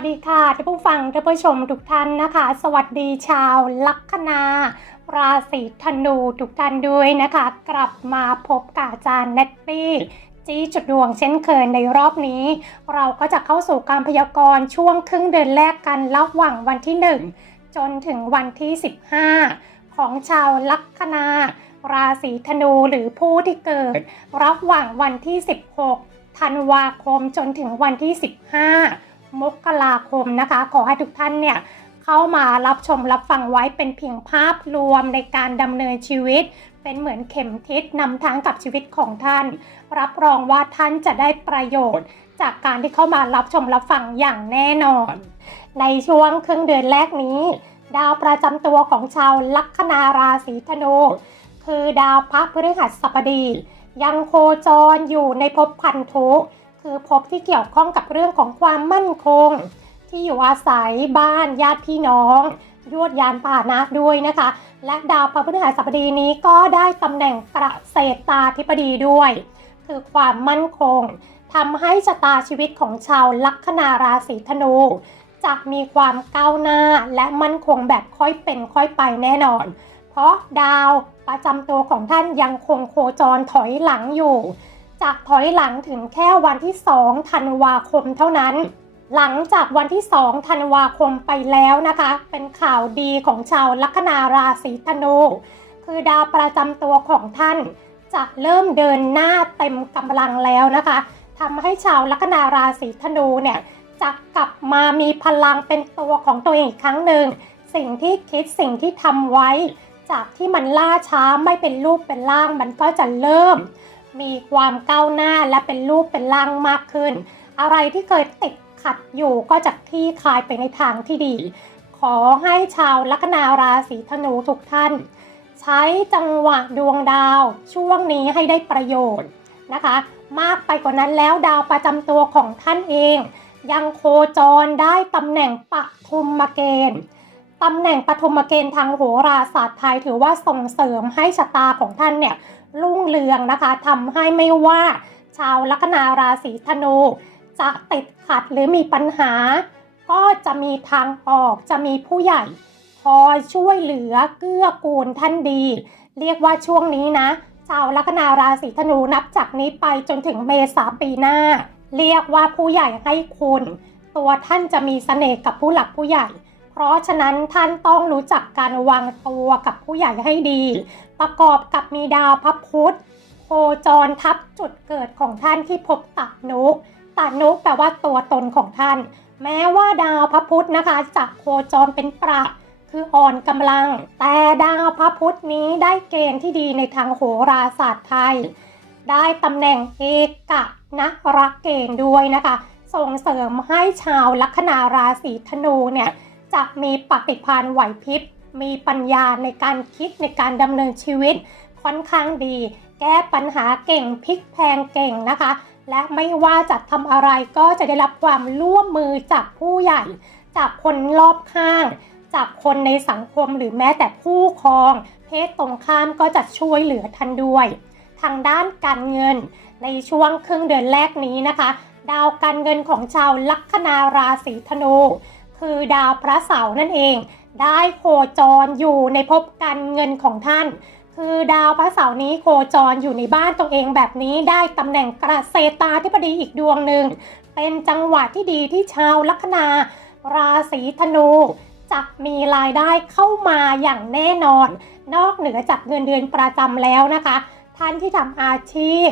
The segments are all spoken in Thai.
วัสดีค่ะท่านผู้ฟังท่านผู้ชมทุกท่านนะคะ สวัสดีชาวลัคนาราศีธนูทุกท่านด้วยนะคะ กลับมาพบกับอาจารย์เนตตี้จี้จุดดวงเช่นเคยในรอบนี้ เราก็จะเข้าสู่การพยากรณ์ช่วงครึ่งเดือนแรกกันระหว่างวันที่ 1 จนถึงวันที่ 15 ของชาวลัคนาราศีธนูหรือผู้ที่เกิด ระหว่างวันที่ 16 ธันวาคมจนถึงวันที่ 15 มกราคมนะคะ ขอให้ทุกท่านเนี่ยเข้ามารับชมรับฟังไว้เป็นเพียงภาพรวมในการดำเนินชีวิต เป็นเหมือนเข็มทิศนำทางกับชีวิตของท่าน รับรองว่าท่านจะได้ประโยชน์ จากการที่เข้ามารับชมรับฟังอย่างแน่นอน ในช่วงครึ่งเดือนแรกนี้ ดาวประจำตัวของชาวลัคนาราศีธนูคือดาวพระพฤหัสบดี ยังโคจรอยู่ในภพพันธุ คือภพที่เกี่ยวข้องกับเรื่องของความมั่นคง ที่อยู่อาศัยบ้านญาติพี่น้อง ยวดยานป่านะด้วยนะคะ และดาวพระพฤหัสบดีนี้ก็ได้ตำแหน่งกระเกษตาธิบดีด้วย คือความมั่นคงทำให้ชะตาชีวิตของชาวลัคนาราศีธนูจะมีความก้าวหน้าและมั่นคงแบบค่อยเป็นค่อยไปแน่นอน เพราะดาวประจำตัวของท่านยังคงโคจรถอยหลังอยู่ จากถอยหลังถึงแค่วันที่ 2 ธันวาคมเท่านั้น หลังจากวันที่ 2 ธันวาคมไปแล้วนะคะ เป็นข่าวดีของชาวลัคนาราศีธนู คือดาวประจำตัวของท่าน จะเริ่มเดินหน้าเต็มกำลังแล้วนะคะทำให้ชาวลัคนาราศีธนูเนี่ยจะกลับมามีพลังเป็นตัวของตัวเองอีกครั้งหนึ่ง สิ่งที่คิดสิ่งที่ทำไว้ จากที่มันล่าช้าไม่เป็นรูปเป็นร่างมันก็จะเริ่ม มีความก้าวหน้าและเป็นรูปเป็นร่างมากขึ้น อะไรที่เคยติดขัดอยู่ก็จะคลี่คลายไปในทางที่ดี ขอให้ชาวลัคนาราศีธนูทุกท่าน ใช้จังหวะดวงดาว ช่วงนี้ให้ได้ประโยชน์นะคะ มากไปกว่านั้นแล้วดาวประจำตัวของท่านเอง ยังโคจรได้ตำแหน่งปฐุมเกณฑ์ตำแหน่งปฐุมเกณฑ์ทางโหราศาสตร์ไทยถือว่าส่งเสริมให้ชะตาของท่านเนี่ย รุ่งเรืองนะคะทำให้ไม่ว่าชาวลัคนาราศีธนู จะติดขัดหรือมีปัญหา ก็จะมีทางออกจะมีผู้ใหญ่ คอยช่วยเหลือเกื้อกูลท่านดี เรียกว่าช่วงนี้นะชาวลัคนาราศีธนูนับจากนี้ไปจนถึงเมษาปีหน้า เรียกว่าผู้ใหญ่ให้คุณ ตัวท่านจะมีเสน่ห์กับผู้หลักผู้ใหญ่ เพราะฉะนั้นท่านต้องรู้จักการวางตัวกับผู้ใหญ่ให้ดี ประกอบกับมีดาวพระพุธโคจรทับจุดเกิดของท่านที่พบตัดนุกตัดนุกแปลว่าตัวตนของท่าน แม้ว่าดาวพระพุธนะคะจะโคจรเป็นประคืออ่อนกำลัง แต่ดาวพระพุธนี้ได้เกณฑ์ที่ดีในทางโหราศาสตร์ไทย ได้ตำแหน่งเอกะนะรักเกณฑ์ด้วยนะคะ ส่งเสริมให้ชาวลัคนาราศีธนูเนี่ย จะมีปฏิภาณไหวพริบ มีปัญญาในการคิดในการดำเนินชีวิตค่อนข้างดี แก้ปัญหาเก่งพลิกแพงเก่งนะคะ และไม่ว่าจะทำอะไรก็จะได้รับความร่วมมือจากผู้ใหญ่ จากคนรอบข้าง จากคนในสังคมหรือแม้แต่ผู้ครอง เพศตรงข้ามก็จะช่วยเหลือท่านด้วย ทางด้านการเงิน ในช่วงครึ่งเดือนแรกนี้นะคะ ดาวการเงินของชาวลัคนาราศีธนู คือดาวพระเสาร์นั่นเอง ได้โคจรอยู่ในภพการเงินของท่าน คือดาวพระเสาร์นี้โคจรอยู่ในบ้านตัวเองแบบนี้ได้ตำแหน่งกระเกษตราธิบดีอีกดวงหนึ่ง เป็นจังหวะที่ดีที่ชาวลัคนาราศีธนูจะมีรายได้เข้ามาอย่างแน่นอน นอกเหนือจากเงินเดือนประจำแล้วนะคะ ท่านที่ทำอาชีพ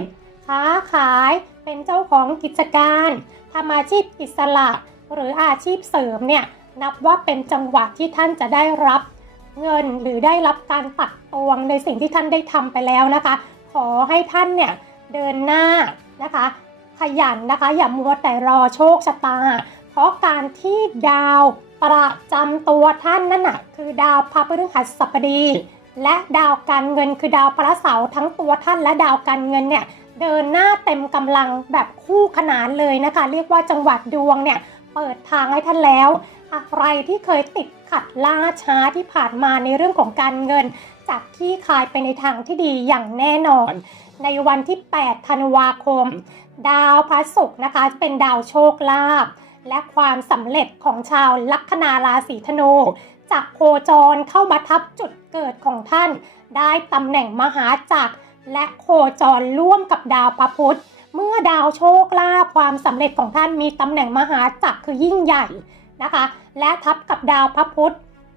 ค้าขายเป็นเจ้าของกิจการทำอาชีพอิสระ หรืออาชีพเสริมเนี่ยนับว่าเป็นจังหวะที่ท่านจะได้รับเงินหรือได้รับการตักตวงในสิ่งที่ท่านได้ทำไปแล้วนะคะ ขอให้ท่านเนี่ยเดินหน้านะคะ ขยันนะคะ อย่ามัวแต่รอโชคชะตา เพราะการที่ดาวประจำตัวท่านนั่นน่ะคือดาวพระพฤหัสบดี และดาวการเงินคือดาวพระเสาร์ทั้งตัวท่านและดาวการเงินเนี่ยเดินหน้าเต็มกำลังแบบคู่ขนานเลยนะคะ เรียกว่าจังหวัดดวงเนี่ย เปิดทางให้ท่านแล้วอะไรที่เคยติดขัดล่าช้าที่ผ่านมาในเรื่องของการเงินจากที่คลายไปในทางที่ดีอย่างแน่นอน ในวันที่ 8 ธันวาคม ดาวพระศุกร์นะคะ เป็นดาวโชคลาภและความสำเร็จของชาวลัคนาราศีธนูจากโคจรเข้ามาทับจุดเกิดของท่าน ได้ตำแหน่งมหาจักรและโคจรร่วมกับดาวพระพุธ เมื่อดาวโชคลาภความสำเร็จของท่านมีตำแหน่งมหาจักรคือยิ่งใหญ่นะคะ และทับกับดาวพระพุธ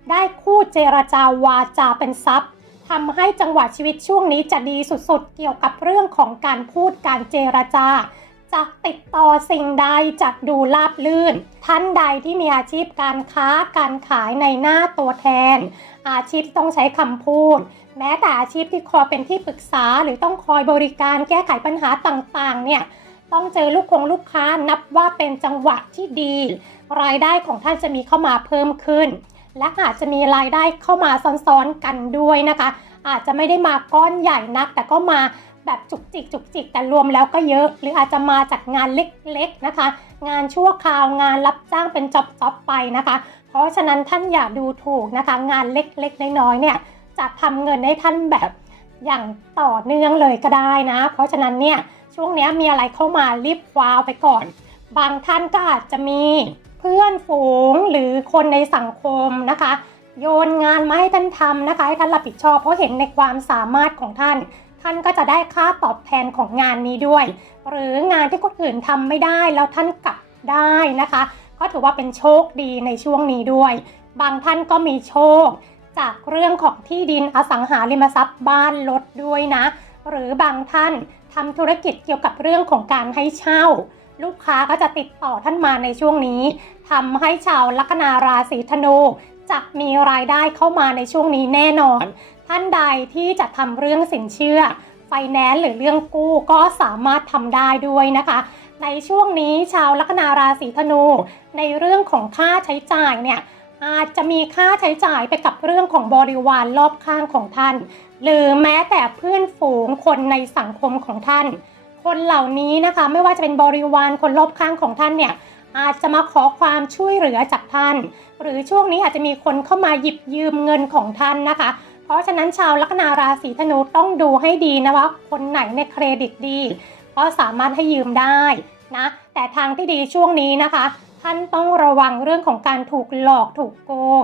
ได้คู่เจรจาวาจาเป็นทรัพย์ทำให้จังหวะชีวิตช่วงนี้จะดีสุดๆ เกี่ยวกับเรื่องของการพูดการเจรจา จะติดต่อสิ่งใดจะดูราบลื่น ท่านใดที่มีอาชีพการค้าการขายในหน้าตัวแทน อาชีพต้องใช้คำพูดแม้แต่อาชีพที่คอยเป็นที่ปรึกษาหรือต้องคอยบริการแก้ไขปัญหาต่างๆ เนี่ยต้องเจอลูกคงลูกค้านับว่าเป็นจังหวะที่ดี รายได้ของท่านจะมีเข้ามาเพิ่มขึ้น และอาจจะมีรายได้เข้ามาซ้อนๆกันด้วยนะคะ อาจจะไม่ได้มาก้อนใหญ่นัก แต่ก็มาแบบจุกจิกจุกจิกแต่รวมแล้วก็เยอะ หรืออาจจะมาจากงานเล็กๆนะคะ งานชั่วคราวงานรับจ้างเป็นจ็อบๆไปนะคะ เพราะฉะนั้นท่านอย่าดูถูกนะคะ งานเล็กๆน้อยๆเนี่ย จะทำเงินให้ท่านแบบอย่างต่อเนื่องเลยก็ได้นะ เพราะฉะนั้นเนี่ยช่วงนี้มีอะไรเข้ามารีบคว้าวไปก่อน บางท่านก็อาจจะมีเพื่อนฝูงหรือคนในสังคมนะคะ โยนงานมาให้ท่านทำนะคะให้ท่านรับผิดชอบ เพราะเห็นในความสามารถของท่าน ท่านก็จะได้ค่าตอบแทนของงานนี้ด้วย หรืองานที่คนอื่นทำไม่ได้แล้วท่านกลับได้นะคะ ก็ถือว่าเป็นโชคดีในช่วงนี้ด้วย บางท่านก็มีโชค จากเรื่องของที่ดินอสังหาริมทรัพย์บ้านรถด้วยนะ หรือบางท่านทำธุรกิจเกี่ยวกับเรื่องของการให้เช่า ลูกค้าก็จะติดต่อท่านมาในช่วงนี้ทำให้ชาวลัคนาราศีธนูจะมีรายได้เข้ามาในช่วงนี้แน่นอน ท่านใดที่จะทำเรื่องสินเชื่อไฟแนนซ์หรือเรื่องกู้ก็สามารถทำได้ด้วยนะคะ ในช่วงนี้ชาวลัคนาราศีธนูในเรื่องของค่าใช้จ่ายเนี่ย อาจจะมีค่าใช้จ่ายไปกับเรื่องของบริวารรอบข้างของท่าน หรือแม้แต่เพื่อนฝูงคนในสังคมของท่าน คนเหล่านี้นะคะไม่ว่าจะเป็นบริวารคนรอบข้างของท่านเนี่ยอาจจะมาขอความช่วยเหลือจากท่าน หรือช่วงนี้อาจจะมีคนเข้ามาหยิบยืมเงินของท่านนะคะ เพราะฉะนั้นชาวลัคนาราศีธนูต้องดูให้ดีนะว่าคนไหนในยเครดิตดี ก็สามารถให้ยืมได้นะแต่ทางที่ดีช่วงนี้นะคะ ท่านต้องระวังเรื่องของการถูกหลอกถูกโกง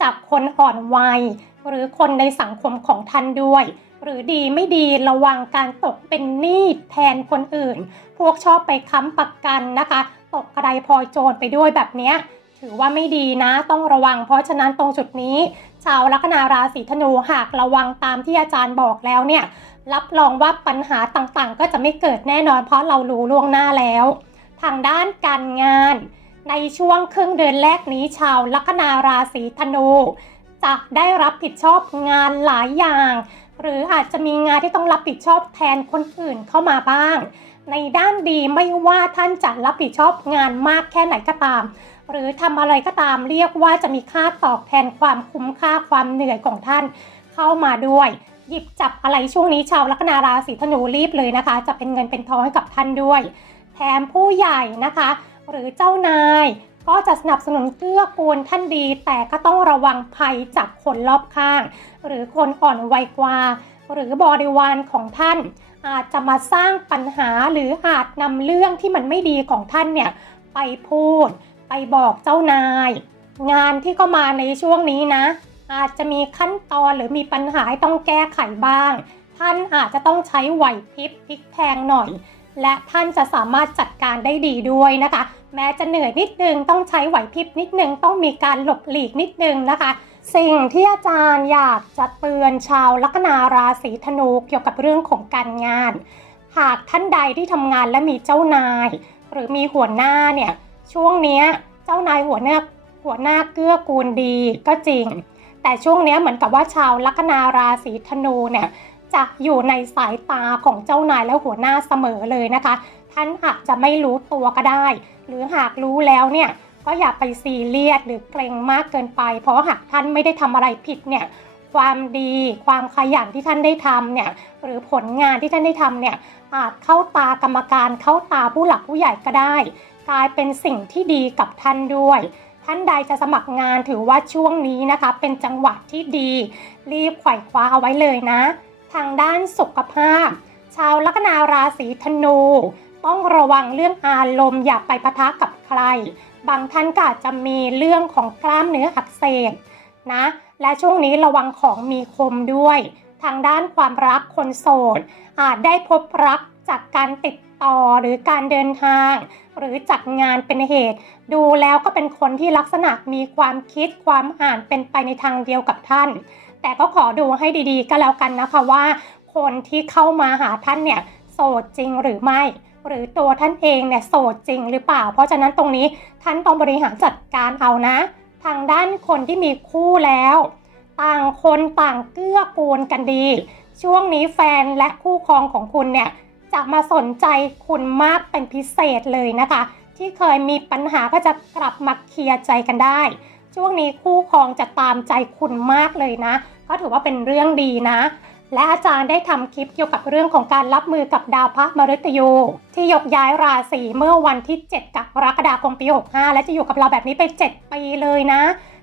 จากคนอ่อนวัย หรือคนในสังคมของท่านด้วย หรือดีไม่ดีระวังการตกเป็นหนี้แทนคนอื่น พวกชอบไปค้ำประกันนะคะ ตกกระไดพลอยโจรไปด้วยแบบนี้ถือว่าไม่ดีนะต้องระวัง เพราะฉะนั้นตรงจุดนี้ ชาวลัคนาราศีธนูหากระวังตามที่อาจารย์บอกแล้วเนี่ยรับรองว่าปัญหาต่างๆ ก็จะไม่เกิดแน่นอน เพราะเรารู้ล่วงหน้าแล้ว ทางด้านการงาน ในช่วงครึ่งเดือนแรกนี้ชาวลัคนาราศีธนูจะได้รับผิดชอบงานหลายอย่าง หรืออาจจะมีงานที่ต้องรับผิดชอบแทนคนอื่นเข้ามาบ้าง ในด้านดีไม่ว่าท่านจะรับผิดชอบงานมากแค่ไหนก็ตาม หรือทำอะไรก็ตามเรียกว่าจะมีค่าตอบแทนความคุ้มค่าความเหนื่อยของท่านเข้ามาด้วย หยิบจับอะไรช่วงนี้ชาวลัคนาราศีธนูรีบเลยนะคะ จะเป็นเงินเป็นทองให้กับท่านด้วย แถมผู้ใหญ่นะคะ หรือเจ้านาย ก็จะสนับสนุนเกื้อกูลท่านดี แต่ก็ต้องระวังภัยจากคนรอบข้าง หรือคนอ่อนวัยกว่า หรือบริวารของท่าน อาจจะมาสร้างปัญหาหรืออาจนำเรื่องที่มันไม่ดีของท่านเนี่ยไปพูด ไปบอกเจ้านาย งานที่ก็มาในช่วงนี้นะ อาจจะมีขั้นตอนหรือมีปัญหาต้องแก้ไขบ้าง ท่านอาจจะต้องใช้ไหวพริบพลิกแพงหน่อย และท่านจะสามารถจัดการได้ดีด้วยนะคะ แม้จะเหนื่อยนิดนึงต้องใช้ไหวพริบนิดนึงต้องมีการหลบหลีกนิดนึงนะคะ สิ่งที่อาจารย์อยากจะเตือนชาวลัคนาราศีธนูเกี่ยวกับเรื่องของการงาน หากท่านใดที่ทำงานและมีเจ้านาย หรือมีหัวหน้าเนี่ยช่วงนี้เจ้านายหัวหน้าหัวหน้าเกื้อกูลดีก็จริง แต่ช่วงนี้เหมือนกับว่าชาวลัคนาราศีธนูเนี่ย จะอยู่ในสายตาของเจ้านายและหัวหน้าเสมอเลยนะคะ ท่านอาจจะไม่รู้ตัวก็ได้ หรือหากรู้แล้วเนี่ยก็อย่าไปซีเรียสหรือเกรงมากเกินไป เพราะหากท่านไม่ได้ทำอะไรผิดเนี่ยความดีความขยันที่ท่านได้ทำเนี่ยหรือผลงานที่ท่านได้ทำเนี่ยอาจเข้าตากรรมการเข้าตาผู้หลักผู้ใหญ่ก็ได้ กลายเป็นสิ่งที่ดีกับท่านด้วย ท่านใดจะสมัครงานถือว่าช่วงนี้นะคะ เป็นจังหวะที่ดี รีบไขว่คว้าเอาไว้เลยนะ ทางด้านสุขภาพ ชาวลัคนาราศีธนู ต้องระวังเรื่องอารมณ์อย่าไปปะทะกับใคร บางท่านก็อาจจะมีเรื่องของกล้ามเนื้ออักเสบนะ และช่วงนี้ระวังของมีคมด้วย ทางด้านความรักคนโสด อาจได้พบรักจากการติดต่อหรือการเดินทาง หรือจากงานเป็นเหตุ ดูแล้วก็เป็นคนที่ลักษณะมีความคิดความอ่านเป็นไปในทางเดียวกับท่าน แต่ก็ขอดูให้ดีๆ ก็แล้วกันนะคะว่า คนที่เข้ามาหาท่านเนี่ยโสดจริงหรือไม่ หรือตัวท่านเองเนี่ยโสดจริงหรือเปล่า เพราะฉะนั้นตรงนี้ท่านต้องบริหารจัดการเอานะ ทางด้านคนที่มีคู่แล้ว ต่างคนต่างเกื้อกูลกันดี ช่วงนี้แฟนและคู่ครองของคุณเนี่ยจะมาสนใจคุณมากเป็นพิเศษเลยนะคะ ที่เคยมีปัญหาก็จะกลับมาเคลียร์ใจกันได้ ช่วงนี้คู่ครองจะตามใจคุณมากเลยนะ ก็ถือว่าเป็นเรื่องดีนะ และอาจารย์ได้ทำคลิปเกี่ยวกับเรื่องของการรับมือกับดาวพระมฤตยู ที่ยกย้ายราศีเมื่อวันที่ 7 กรกฎาคมปี 65 และจะอยู่กับเราแบบนี้ไป 7 ปีเลยนะ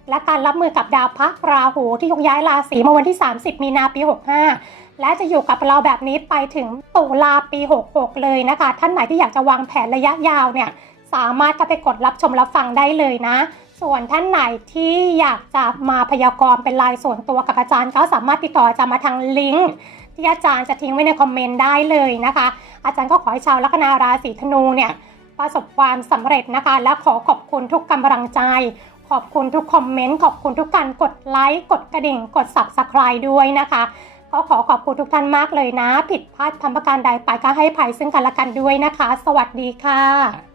และการรับมือกับดาวพระราหูที่ยกย้ายราศีเมื่อวันที่ 30 มีนาปี 65และจะอยู่กับเราแบบนี้ไปถึงตุลาปี 66 เลยนะคะ ท่านไหนที่อยากจะวางแผนระยะยาวเนี่ย สามารถก็ไปกดรับชมรับฟังได้เลยนะ ส่วนท่านไหนที่อยากจะมาพยากรณ์เป็นรายส่วนตัวกับอาจารย์ก็สามารถติดต่ออาจารย์มาทางลิงก์ที่อาจารย์จะทิ้งไว้ในคอมเมนต์ได้เลยนะคะ อาจารย์ก็ขอให้ชาวลัคนาราศีธนูเนี่ยประสบความสำเร็จนะคะ และขอขอบคุณทุกกำลังใจ ขอบคุณทุกคอมเมนต์ขอบคุณทุกการกดไลค์กดกระดิ่ง กด subscribe ด้วยนะคะก็ขอขอบคุณทุกท่านมากเลยนะ ผิดพลาดทำประการใดไปก็ให้ภัยซึ่งกันและกันด้วยนะคะ สวัสดีค่ะ